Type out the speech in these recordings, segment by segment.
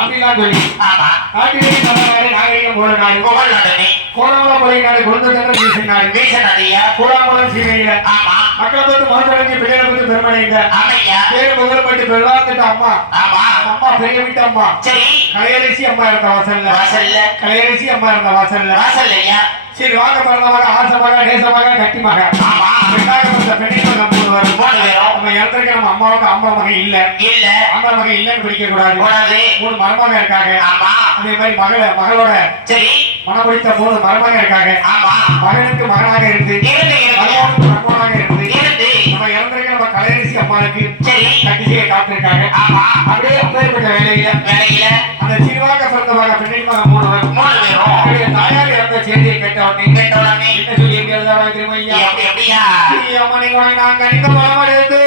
அப்படிலாம் சொல்லி நாட்டிலே தமிழ்நாடு நாகரிகம் போல நாடு புகழ் நாடு கோணமல மொழி நாடு குழந்தை வீச நாடு கோடாமலம் சீமையில மக்களை பத்தி மனசடைஞ்சு பிள்ளைகளை பத்தி பெருமடைந்த பேரு முதல்பட்டு பெருளாத்திட்ட அம்மா அம்மா பெரிய வீட்டு அம்மா கலையரசி அம்மா இருந்த வாசல்ல கலையரசி அம்மா இருந்த வாசல்ல சரி வாங்க பிறந்தமாக ஆசமாக நேசமாக கட்டிமாக நம்ம இடத்துக்கு நம்ம அம்மாவுக்கு அம்மா மகன் இல்ல அம்மா மகன் இல்லன்னு பிடிக்க கூடாது 3 மருமக இருக்காங்க அதே மாதிரி மகளோட மனமுடித்த 3 மருமக இருக்காங்க மகனுக்கு மகனாக இருந்து மகனுக்கு மகனாக இருந்து நம்ம இறந்திருக்க நம்ம கலையரசி அம்மாவுக்கு கட்டிசியை காத்திருக்காங்க அப்படியே அப்பேற்பட்ட வேலையில அந்த சிறுவாக பிறந்தமாக பெண்ணின் மகன் 3 பேரும் தாயார் இறந்த செய்தியை கேட்டவுடனே என்ன சொல்லி எழுதாவா திருமையா அம்மனை நான் கணித பலம் எடுத்து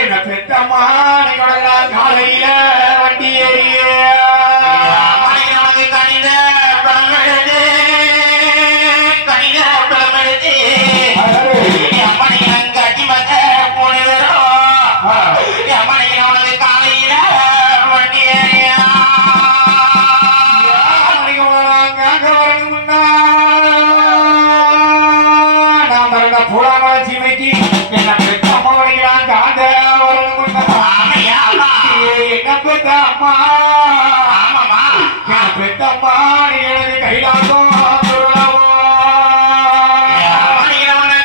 என்ன பெத்த அம்மா காலையில வண்டி ஏறிய கணித பலம் எடுத்து அம்மா